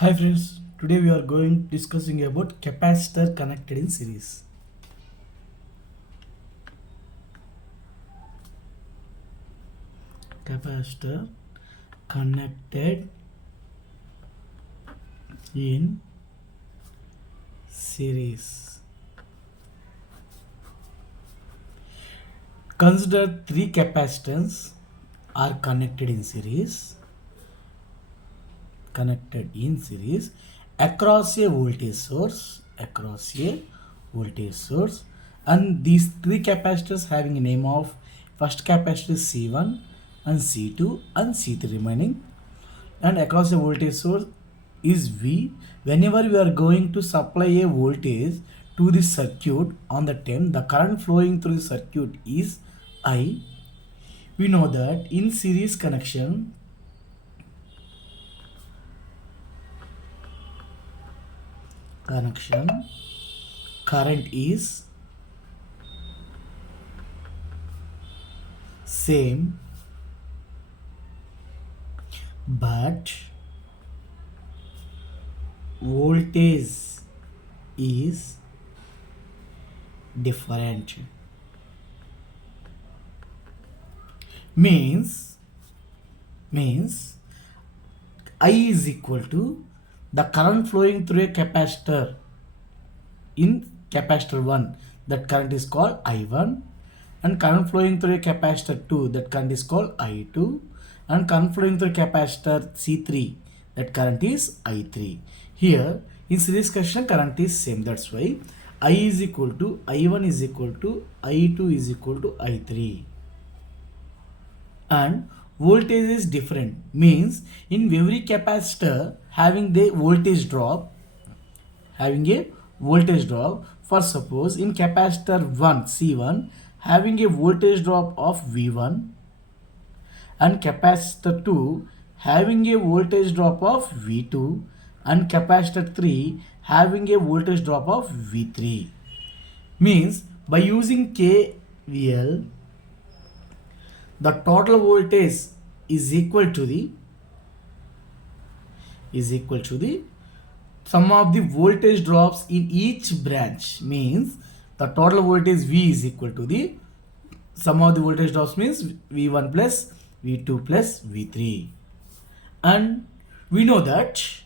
Hi friends, today we are going discussing about capacitor connected in series. Capacitor connected in series. Consider three capacitors are connected in series across a voltage source, and these three capacitors having a name of first capacitor C1 and C2 and C3 remaining, and across a voltage source is V. Whenever we are going to supply a voltage to the circuit on the time, the current flowing through the circuit is I. We know that in series connection current is same, but voltage is different. Means I is equal to the current flowing through a capacitor in capacitor 1, that current is called I1, and current flowing through a capacitor 2, that current is called I2, and current flowing through capacitor C3, that current is I3. Here in series connection current is same, that's why I is equal to I1 is equal to I2 is equal to I3, and voltage is different. Means in every capacitor having the voltage drop, for suppose in capacitor 1 C1 having a voltage drop of V1, and capacitor 2 having a voltage drop of V2, and capacitor 3 having a voltage drop of V3. Means by using KVL, the total voltage is equal to the sum of the voltage drops in each branch. Means the total voltage V is equal to the sum of the voltage drops, means V1 plus V2 plus V3. And we know that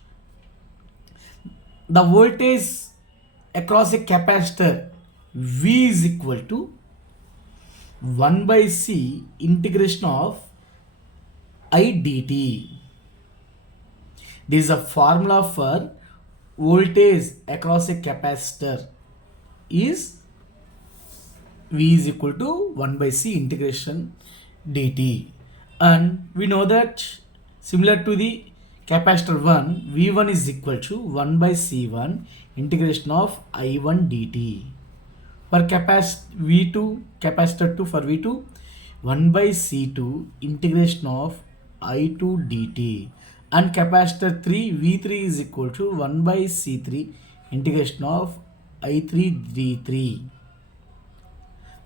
the voltage across a capacitor V is equal to 1 by C integration of I dt. This is a formula for voltage across a capacitor is V is equal to 1 by C integration dt. And we know that similar to the capacitor 1, V1 is equal to 1 by C1 integration of I1 dt. For capacitor 2 for V2, 1 by C2 integration of I2 dt, and capacitor 3 V3 is equal to 1 by C3 integration of I3 d3.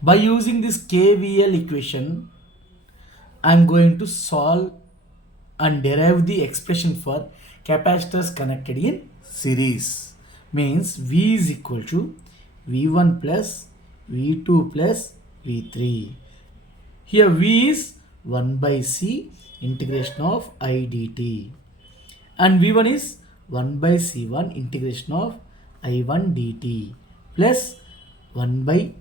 By using this KVL equation, I am going to solve and derive the expression for capacitors connected in series. Means V is equal to V1 plus V2 plus V3. Here V is 1 by C integration of I dt, and V1 is 1 by C1 integration of I1 dt plus 1 by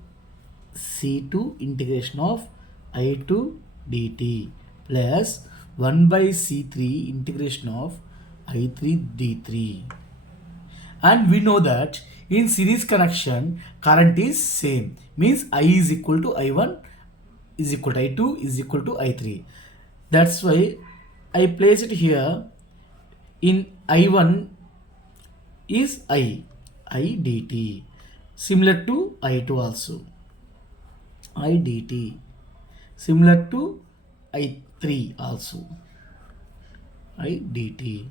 C2 integration of I2 dt plus 1 by C3 integration of I3 d3. And we know that in series connection current is same. Means I is equal to I1 is equal to I2 is equal to I3. That's why I place it here. In I1 is I dt, similar to I2 also, I dt, similar to I3 also, I dt.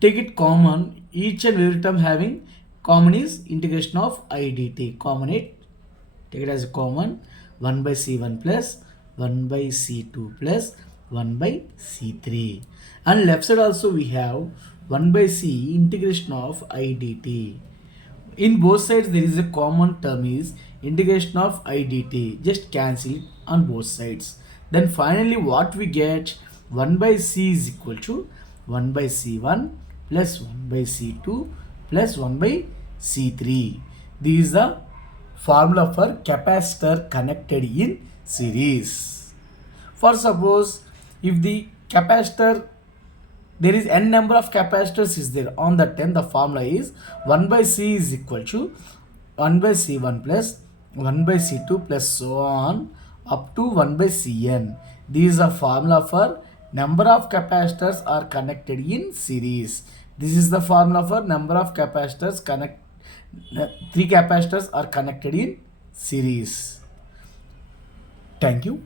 Take it common, each and every term having common is integration of I dt. Common it, take it as a common, 1 by C1 plus 1 by C2 plus 1 by C3. And left side also we have 1 by c integration of I dt. In both sides there is a common term is integration of I dt. Just cancel it on both sides. Then finally what we get, 1 by c is equal to 1 by c1 plus 1 by c2 plus 1 by c3. This is the formula for capacitor connected in series. For suppose if the capacitor, there is n number of capacitors is there, on that time the formula is 1 by c is equal to 1 by c1 plus 1 by c2 plus so on up to 1 by cn. This is a formula for number of capacitors are connected in series. This is the formula for number of capacitors connect, three capacitors are connected in series. Thank you.